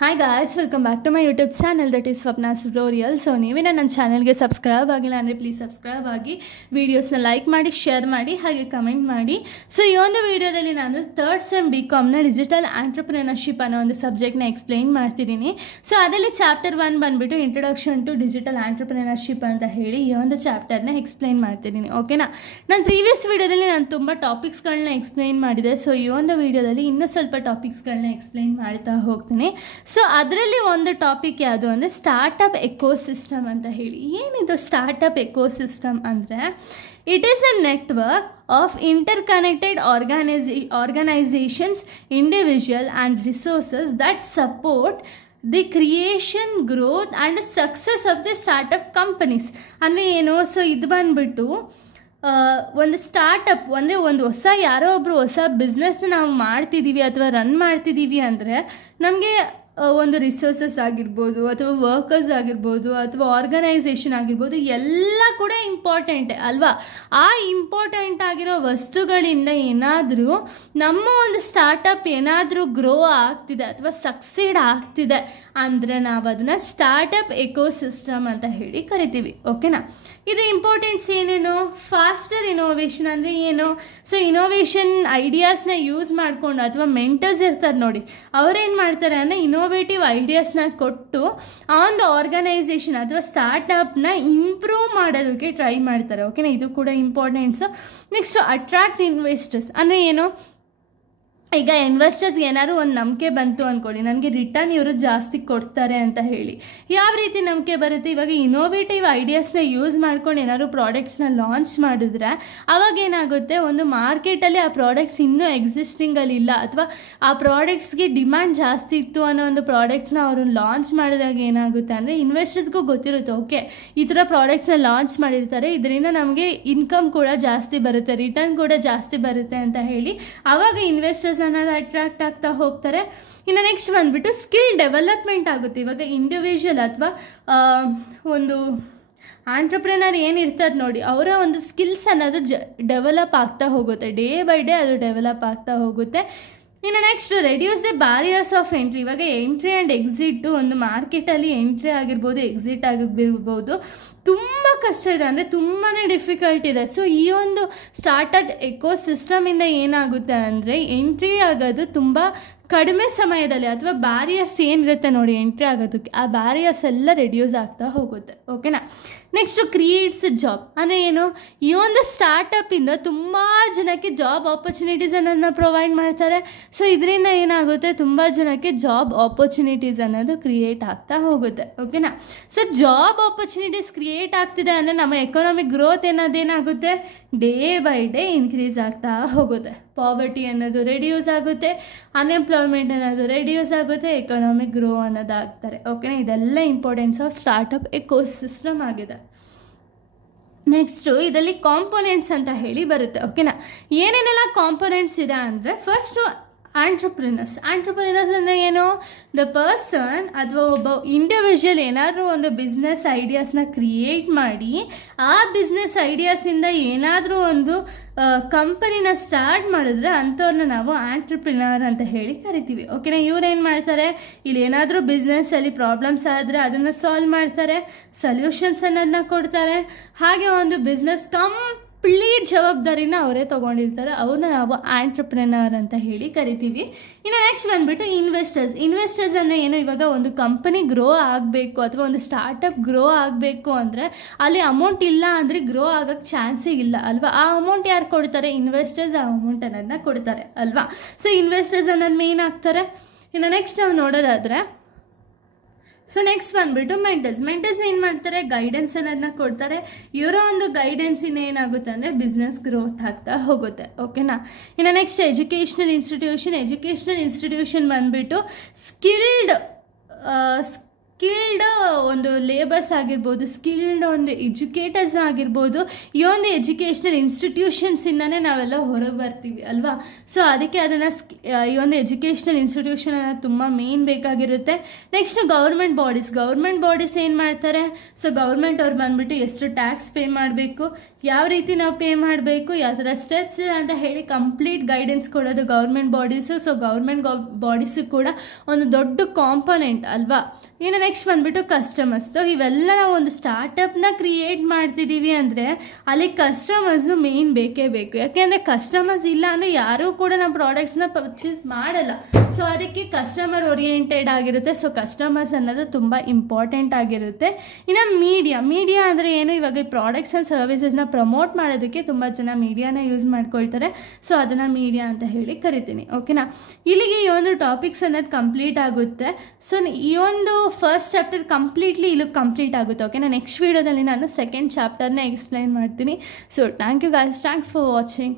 Hi guys, welcome back to my YouTube channel that is Swapna's Tutorial. So ನೀವೇನ ನನ್ನ ಚಾನೆಲ್ಗೆ subscribe ಆಗಿಲ್ಲ ಅಂದರೆ ಪ್ಲೀಸ್ ಸಬ್ಸ್ಕ್ರೈಬ್ ಆಗಿ ವಿಡಿಯೋಸ್ನ ಲೈಕ್ ಮಾಡಿ ಶೇರ್ ಮಾಡಿ ಹಾಗೆ ಕಮೆಂಟ್ ಮಾಡಿ. ಸೊ ಈ ಒಂದು ವಿಡಿಯೋದಲ್ಲಿ ನಾನು ಥರ್ಡ್ ಸೆಮ್ BComನ ಡಿಜಿಟಲ್ ಆಂಟ್ರಪ್ರಿನರ್ಶಿಪ್ ಅನ್ನೋ ಒಂದು ಸಬ್ಜೆಕ್ಟ್ನ ಎಕ್ಸ್ಪ್ಲೈನ್ ಮಾಡ್ತಿದ್ದೀನಿ. ಸೊ ಅದರಲ್ಲಿ ಚಾಪ್ಟರ್ 1 ಬಂದುಬಿಟ್ಟು ಇಂಟ್ರೊಡಕ್ಷನ್ ಟು ಡಿಜಿಟಲ್ ಆಂಟ್ರಪ್ರಿನರ್ಶಿಪ್ ಅಂತ ಹೇಳಿ ಈ ಒಂದು ಚಾಪ್ಟರ್ನ ಎಕ್ಸ್ಪ್ಲೈನ್ ಮಾಡ್ತಿದ್ದೀನಿ. ಓಕೆನಾ, ನಾನು ಪ್ರೀವಿಯಸ್ ವಿಡಿಯೋದಲ್ಲಿ ನಾನು ತುಂಬ ಟಾಪಿಕ್ಸ್ಗಳನ್ನ ಎಕ್ಸ್ಪ್ಲೈನ್ ಮಾಡಿದೆ. ಸೊ ಈ ಒಂದು ವಿಡಿಯೋದಲ್ಲಿ ಇನ್ನೂ ಸ್ವಲ್ಪ ಟಾಪಿಕ್ಸ್ಗಳನ್ನ ಎಕ್ಸ್ಪ್ಲೈನ್ ಮಾಡ್ತಾ ಹೋಗ್ತೀನಿ. ಸೊ ಅದರಲ್ಲಿ ಒಂದು ಟಾಪಿಕ್ ಯಾವುದು ಅಂದರೆ ಸ್ಟಾರ್ಟಪ್ ಎಕೋಸಿಸ್ಟಮ್ ಅಂತ ಹೇಳಿ. ಏನಿದು ಸ್ಟಾರ್ಟಪ್ ಎಕೋಸಿಸ್ಟಮ್ ಅಂದರೆ it is A network of interconnected organisations, individual and resources that support the creation, growth and success of the startup companies. ಅಂದರೆ ಏನು? ಸೊ ಇದು ಬಂದುಬಿಟ್ಟು ಒಂದು ಸ್ಟಾರ್ಟಪ್ ಅಂದರೆ ಒಂದು ಯಾರೋ ಒಬ್ಬರು ಹೊಸ ಬಿಸ್ನೆಸ್ನ ನಾವು ಮಾಡ್ತಿದ್ದೀವಿ ಅಥವಾ ರನ್ ಮಾಡ್ತಿದ್ದೀವಿ ಅಂದರೆ ನಮಗೆ ಒಂದು ರಿಸೋರ್ಸಸ್ ಆಗಿರ್ಬೋದು ಅಥವಾ ವರ್ಕರ್ಸ್ ಆಗಿರ್ಬೋದು ಅಥವಾ ಆರ್ಗನೈಸೇಷನ್ ಆಗಿರ್ಬೋದು ಎಲ್ಲ ಕೂಡ ಇಂಪಾರ್ಟೆಂಟೇ ಅಲ್ವಾ. ಆ ಇಂಪಾರ್ಟೆಂಟ್ ಆಗಿರೋ ವಸ್ತುಗಳಿಂದ ಏನಾದರೂ ನಮ್ಮ ಒಂದು ಸ್ಟಾರ್ಟಪ್ ಏನಾದರೂ ಗ್ರೋ ಆಗ್ತಿದೆ ಅಥವಾ ಸಕ್ಸೀಡ್ ಆಗ್ತಿದೆ ಅಂದರೆ ನಾವು ಅದನ್ನು ಸ್ಟಾರ್ಟಪ್ ಎಕೋಸಿಸ್ಟಮ್ ಅಂತ ಹೇಳಿ ಕರಿತೀವಿ. ಓಕೆನಾ, ಇದು ಇಂಪಾರ್ಟೆನ್ಸ್ ಏನೇನು? ಫಾಸ್ಟರ್ ಇನೋವೇಷನ್ ಅಂದರೆ ಏನು? ಸೊ ಇನೋವೇಷನ್ ಐಡಿಯಾಸ್ನ ಯೂಸ್ ಮಾಡಿಕೊಂಡು ಅಥವಾ ಮೆಂಟರ್ಸ್ ಇರ್ತಾರೆ ನೋಡಿ, ಅವ್ರೇನು ಮಾಡ್ತಾರೆ ಅಂದರೆ ಇನೋವೇಟಿವ್ ಐಡಿಯಾಸ್ನ ಕೊಟ್ಟು ಆ ಒಂದು ಆರ್ಗನೈಸೇಷನ್ ಅಥವಾ ಸ್ಟಾರ್ಟಪ್ನ ಇಂಪ್ರೂವ್ ಮಾಡೋದಕ್ಕೆ ಟ್ರೈ ಮಾಡ್ತಾರೆ. ಓಕೆನಾ, ಇದು ಕೂಡ ಇಂಪಾರ್ಟೆಂಟ್ಸು. ನೆಕ್ಸ್ಟು ಅಟ್ರಾಕ್ಟ್ ಇನ್ವೆಸ್ಟರ್ಸ್ ಅಂದರೆ ಏನು? ಈಗ ಇನ್ವೆಸ್ಟರ್ಸ್ಗೆ ಏನಾದ್ರು ಒಂದು ನಂಬಿಕೆ ಬಂತು ಅಂದ್ಕೊಳ್ಳಿ, ನನಗೆ ರಿಟರ್ನ್ ಇವರು ಜಾಸ್ತಿ ಕೊಡ್ತಾರೆ ಅಂತ ಹೇಳಿ. ಯಾವ ರೀತಿ ನಂಬಿಕೆ ಬರುತ್ತೆ? ಇವಾಗ ಇನೋವೇಟಿವ್ ಐಡಿಯಾಸ್ನ ಯೂಸ್ ಮಾಡ್ಕೊಂಡು ಏನಾದ್ರು ಪ್ರಾಡಕ್ಟ್ಸ್ನ ಲಾಂಚ್ ಮಾಡಿದ್ರೆ ಅವಾಗ ಏನಾಗುತ್ತೆ, ಒಂದು ಮಾರ್ಕೆಟಲ್ಲಿ ಆ ಪ್ರಾಡಕ್ಟ್ಸ್ ಇನ್ನೂ ಎಕ್ಸಿಸ್ಟಿಂಗಲ್ಲಿ ಇಲ್ಲ ಅಥವಾ ಆ ಪ್ರಾಡಕ್ಟ್ಸ್ಗೆ ಡಿಮ್ಯಾಂಡ್ ಜಾಸ್ತಿ ಇತ್ತು ಅನ್ನೋ ಒಂದು ಪ್ರಾಡಕ್ಟ್ಸ್ನ ಅವರು ಲಾಂಚ್ ಮಾಡಿದಾಗ ಏನಾಗುತ್ತೆ ಅಂದರೆ ಇನ್ವೆಸ್ಟರ್ಸ್ಗೂ ಗೊತ್ತಿರುತ್ತೆ, ಓಕೆ ಈ ಥರ ಪ್ರಾಡಕ್ಟ್ಸ್ನ ಲಾಂಚ್ ಮಾಡಿರ್ತಾರೆ, ಇದರಿಂದ ನಮಗೆ ಇನ್ಕಮ್ ಕೂಡ ಜಾಸ್ತಿ ಬರುತ್ತೆ, ರಿಟರ್ನ್ ಕೂಡ ಜಾಸ್ತಿ ಬರುತ್ತೆ ಅಂತ ಹೇಳಿ ಆವಾಗ ಇನ್ವೆಸ್ಟರ್ಸ್ ಅನ್ನೋದು ಅಟ್ರಾಕ್ಟ್ ಆಗ್ತಾ ಹೋಗ್ತಾರೆ. ಇನ್ನು ನೆಕ್ಸ್ಟ್ ಬಂದುಬಿಟ್ಟು ಸ್ಕಿಲ್ ಡೆವಲಪ್ಮೆಂಟ್ ಆಗುತ್ತೆ. ಇವಾಗ ಇಂಡಿವಿಜುವಲ್ ಅಥವಾ ಒಂದು ಆಂಟ್ರಪ್ರಿನರ್ ಏನಿರ್ತದೆ ನೋಡಿ, ಅವರ ಒಂದು ಸ್ಕಿಲ್ಸ್ ಅನ್ನೋದು ಡೆವಲಪ್ ಆಗ್ತಾ ಹೋಗುತ್ತೆ, ಡೇ ಬೈ ಡೇ ಅದು ಡೆವಲಪ್ ಆಗ್ತಾ ಹೋಗುತ್ತೆ. ಇನ್ನು next reduce the barriers of entry. ಇವಾಗ ಎಂಟ್ರಿ ಆ್ಯಂಡ್ ಎಕ್ಸಿಟ್ಟು ಒಂದು ಮಾರ್ಕೆಟಲ್ಲಿ ಎಂಟ್ರಿ ಆಗಿರ್ಬೋದು ಎಕ್ಸಿಟ್ ಆಗಿರ್ಬೋದು ತುಂಬ ಕಷ್ಟ ಇದೆ, ಅಂದರೆ ತುಂಬಾ ಡಿಫಿಕಲ್ಟ್ ಇದೆ. ಸೊ ಈ ಒಂದು ಸ್ಟಾರ್ಟಪ್ ಎಕೋಸಿಸ್ಟಮಿಂದ ಏನಾಗುತ್ತೆ ಅಂದರೆ ಎಂಟ್ರಿ ಆಗೋದು ತುಂಬ ಕಡಿಮೆ ಸಮಯದಲ್ಲಿ ಅಥವಾ ಬ್ಯಾರಿಯರ್ಸ್ ಏನಿರುತ್ತೆ ನೋಡಿ ಎಂಟ್ರಿ ಆಗೋದಕ್ಕೆ, ಆ ಬ್ಯಾರಿಯರ್ಸ್ ಎಲ್ಲ ರೆಡ್ಯೂಸ್ ಆಗ್ತಾ ಹೋಗುತ್ತೆ. ಓಕೆನಾ, ನೆಕ್ಸ್ಟು ಕ್ರಿಯೇಟ್ಸ್ ಜಾಬ್ ಅಂದರೆ ಏನು? ಈ ಒಂದು ಸ್ಟಾರ್ಟಪ್ಪಿಂದ ತುಂಬ ಜನಕ್ಕೆ ಜಾಬ್ ಆಪರ್ಚುನಿಟೀಸ್ ಅನ್ನೋದನ್ನ ಪ್ರೊವೈಡ್ ಮಾಡ್ತಾರೆ. ಸೊ ಇದರಿಂದ ಏನಾಗುತ್ತೆ, ತುಂಬ ಜನಕ್ಕೆ ಜಾಬ್ ಆಪರ್ಚುನಿಟೀಸ್ ಅನ್ನೋದು ಕ್ರಿಯೇಟ್ ಆಗ್ತಾ ಹೋಗುತ್ತೆ. ಓಕೆನಾ, ಸೊ ಜಾಬ್ ಆಪರ್ಚುನಿಟೀಸ್ ಕ್ರಿಯೇಟ್ ಆಗ್ತಿದೆ ಅಂದರೆ ನಮ್ಮ ಎಕನಾಮಿಕ್ ಗ್ರೋತ್ ಅನ್ನೋದೇನಾಗುತ್ತೆ, ಡೇ ಬೈ ಡೇ ಇನ್ಕ್ರೀಸ್ ಆಗ್ತಾ ಹೋಗುತ್ತೆ. ಪಾವರ್ಟಿ ಅನ್ನೋದು ರೆಡ್ಯೂಸ್ ಆಗುತ್ತೆ, ಅನ್ಎಂಪ್ಲಾಯ್ಮೆಂಟ್ ಅನ್ನೋದು ರೆಡ್ಯೂಸ್ ಆಗುತ್ತೆ, ಎಕನಾಮಿಕ್ ಗ್ರೋ ಅನ್ನೋದಾಗ್ತಾರೆ. ಓಕೆನಾ, ಇದೆಲ್ಲ ಇಂಪಾರ್ಟೆನ್ಸ್ ಆಫ್ ಸ್ಟಾರ್ಟಪ್ ಎಕೋಸಿಸ್ಟಮ್ ಆಗಿದೆ. ನೆಕ್ಸ್ಟು ಇದರಲ್ಲಿ ಕಾಂಪೊನೆಂಟ್ಸ್ ಅಂತ ಹೇಳಿ ಬರುತ್ತೆ. ಓಕೆನಾ, ಏನೇನೆಲ್ಲ ಕಾಂಪೊನೆಂಟ್ಸ್ ಇದೆ ಅಂದರೆ ಫಸ್ಟು ಆಂಟ್ರಪ್ರಿನರ್ಸ್ ಅಂದರೆ ಏನು? ದ ಪರ್ಸನ್ ಅಥವಾ ಒಬ್ಬ ಇಂಡಿವಿಜುವಲ್ ಏನಾದರೂ ಒಂದು ಬಿಸ್ನೆಸ್ ಐಡಿಯಾಸ್ನ ಕ್ರಿಯೇಟ್ ಮಾಡಿ ಆ ಬಿಸ್ನೆಸ್ ಐಡಿಯಾಸಿಂದ ಏನಾದರೂ ಒಂದು ಕಂಪನಿನ ಸ್ಟಾರ್ಟ್ ಮಾಡಿದ್ರೆ ಅಂಥವ್ರನ್ನ ನಾವು ಆಂಟ್ರಪ್ರಿನರ್ ಅಂತ ಹೇಳಿ ಕರಿತೀವಿ. ಓಕೆನಾ, ಇವ್ರೇನು ಮಾಡ್ತಾರೆ, ಇಲ್ಲಿ ಏನಾದರೂ ಬಿಸ್ನೆಸ್ಸಲ್ಲಿ ಪ್ರಾಬ್ಲಮ್ಸ್ ಆದರೆ ಅದನ್ನು ಸಾಲ್ವ್ ಮಾಡ್ತಾರೆ, ಸೊಲ್ಯೂಷನ್ಸ್ ಅನ್ನೋದನ್ನ ಕೊಡ್ತಾರೆ, ಹಾಗೆ ಒಂದು ಬಿಸ್ನೆಸ್ ಕಂಪ್ಲೀಟ್ ಜವಾಬ್ದಾರಿನ ಅವರೇ ತೊಗೊಂಡಿರ್ತಾರೆ, ಅವ್ರನ್ನ ನಾವು ಆಂಟ್ರಪ್ರಿನರ್ ಅಂತ ಹೇಳಿ ಕರಿತೀವಿ. ಇನ್ನು ನೆಕ್ಸ್ಟ್ ಬಂದುಬಿಟ್ಟು ಇನ್ವೆಸ್ಟರ್ಸ್ ಅಂದರೆ ಏನು? ಇವಾಗ ಒಂದು ಕಂಪನಿ ಗ್ರೋ ಆಗಬೇಕು ಅಥವಾ ಒಂದು ಸ್ಟಾರ್ಟಪ್ ಗ್ರೋ ಆಗಬೇಕು ಅಂದರೆ ಅಲ್ಲಿ ಅಮೌಂಟ್ ಇಲ್ಲ ಅಂದರೆ ಗ್ರೋ ಆಗೋಕ್ಕೆ ಚಾನ್ಸೇ ಇಲ್ಲ ಅಲ್ವಾ. ಆ ಅಮೌಂಟ್ ಯಾರು ಕೊಡ್ತಾರೆ? ಇನ್ವೆಸ್ಟರ್ಸ್ ಆ ಅಮೌಂಟ್ ಅನ್ನೋದನ್ನ ಕೊಡ್ತಾರೆ ಅಲ್ವಾ. ಸೊ ಇನ್ವೆಸ್ಟರ್ಸ್ ಅನ್ನೋದು ಮೇನ್ ಆಗ್ತಾರೆ. ಇನ್ನು ನೆಕ್ಸ್ಟ್ ನಾವು ನೋಡೋದಾದರೆ ಸೊ ನೆಕ್ಸ್ಟ್ ಬಂದುಬಿಟ್ಟು ಮೆಂಟರ್ಸ್ ಏನು ಮಾಡ್ತಾರೆ, ಗೈಡೆನ್ಸ್ ಅನ್ನೋದನ್ನ ಕೊಡ್ತಾರೆ. ಇವರ ಒಂದು ಗೈಡೆನ್ಸಿನ ಏನಾಗುತ್ತೆ ಅಂದರೆ ಬಿಸ್ನೆಸ್ ಗ್ರೋತ್ ಆಗ್ತಾ ಹೋಗುತ್ತೆ. ಓಕೆನಾ, ಇನ್ನು ನೆಕ್ಸ್ಟ್ ಎಜುಕೇಷನಲ್ ಇನ್ಸ್ಟಿಟ್ಯೂಷನ್ ಬಂದುಬಿಟ್ಟು ಸ್ಕಿಲ್ಡ್ ಒಂದು ಲೇಬರ್ಸ್ ಆಗಿರ್ಬೋದು, ಸ್ಕಿಲ್ಡ್ ಒಂದು ಎಜುಕೇಟರ್ಸ್ ಆಗಿರ್ಬೋದು, ಈ ಒಂದು ಎಜುಕೇಷ್ನಲ್ ಇನ್ಸ್ಟಿಟ್ಯೂಷನ್ಸಿಂದನೇ ನಾವೆಲ್ಲ ಹೊರಗೆ ಬರ್ತೀವಿ ಅಲ್ವಾ. ಸೊ ಅದಕ್ಕೆ ಅದನ್ನು ಈ ಒಂದು ಎಜುಕೇಷ್ನಲ್ ಇನ್ಸ್ಟಿಟ್ಯೂಷನ್ ತುಂಬ ಮೇನ್ ಬೇಕಾಗಿರುತ್ತೆ. ನೆಕ್ಸ್ಟ್ ಗೌರ್ಮೆಂಟ್ ಬಾಡೀಸ್ ಏನು ಮಾಡ್ತಾರೆ, ಸೊ ಗೌರ್ಮೆಂಟ್ ಅವ್ರು ಬಂದ್ಬಿಟ್ಟು ಎಷ್ಟು ಟ್ಯಾಕ್ಸ್ ಪೇ ಮಾಡಬೇಕು, ಯಾವ ರೀತಿ ನಾವು ಪೇ ಮಾಡಬೇಕು, ಯಾವ ಥರ ಸ್ಟೆಪ್ಸ್ ಅಂತ ಹೇಳಿ ಕಂಪ್ಲೀಟ್ ಗೈಡೆನ್ಸ್ ಕೊಡೋದು government bodies. So government bodies ಕೂಡ ಒಂದು ದೊಡ್ಡ ಕಾಂಪೊನೆಂಟ್ ಅಲ್ವಾ. ಇನ್ನು ನೆಕ್ಸ್ಟ್ ಬಂದ್ಬಿಟ್ಟು ಕಸ್ಟಮರ್ಸ್. ಸೊ ಇವೆಲ್ಲ ನಾವು ಒಂದು ಸ್ಟಾರ್ಟಪ್ನ ಕ್ರಿಯೇಟ್ ಮಾಡ್ತಿದ್ದೀವಿ ಅಂದರೆ ಅಲ್ಲಿ ಕಸ್ಟಮರ್ಸು ಮೇನ್ ಬೇಕೇ ಬೇಕು. ಯಾಕೆಂದರೆ ಕಸ್ಟಮರ್ಸ್ ಇಲ್ಲ ಅಂದರೆ ಯಾರೂ ಕೂಡ ನಮ್ಮ ಪ್ರಾಡಕ್ಟ್ಸ್ನ ಪರ್ಚೇಸ್ ಮಾಡಲ್ಲ. ಸೊ ಅದಕ್ಕೆ ಕಸ್ಟಮರ್ ಓರಿಯೆಂಟೆಡ್ ಆಗಿರುತ್ತೆ. ಸೊ ಕಸ್ಟಮರ್ಸ್ ಅನ್ನೋದು ತುಂಬ ಇಂಪಾರ್ಟೆಂಟ್ ಆಗಿರುತ್ತೆ. ಇನ್ನು ಮೀಡಿಯಾ ಅಂದರೆ ಏನು, ಇವಾಗ ಈ ಪ್ರಾಡಕ್ಟ್ಸ್ ಆ್ಯಂಡ್ ಸರ್ವಿಸಸ್ನ ಪ್ರಮೋಟ್ ಮಾಡೋದಕ್ಕೆ ತುಂಬ ಜನ ಮೀಡಿಯಾನ ಯೂಸ್ ಮಾಡ್ಕೊಳ್ತಾರೆ. ಸೊ ಅದನ್ನು ಮೀಡಿಯಾ ಅಂತ ಹೇಳಿ ಕರಿತೀನಿ. ಓಕೆನಾ, ಇಲ್ಲಿಗೆ ಈ ಒಂದು ಟಾಪಿಕ್ಸ್ ಅನ್ನೋದು ಕಂಪ್ಲೀಟ್ ಆಗುತ್ತೆ. ಸೊ ಈ ಒಂದು ಫಸ್ಟ್ ಚಾಪ್ಟರ್ ಕಂಪ್ಲೀಟ್ಲಿ ಇಲ್ಲಿಗೆ ಕಂಪ್ಲೀಟ್ ಆಗುತ್ತೆ. ಓಕೆನಾ, ನೆಕ್ಸ್ಟ್ ವೀಡಿಯೋದಲ್ಲಿ ನಾನು ಸೆಕೆಂಡ್ ಚಾಪ್ಟರ್ನ ಎಕ್ಸ್ಪ್ಲೈನ್ ಮಾಡ್ತೀನಿ. So thank you guys, thanks for watching.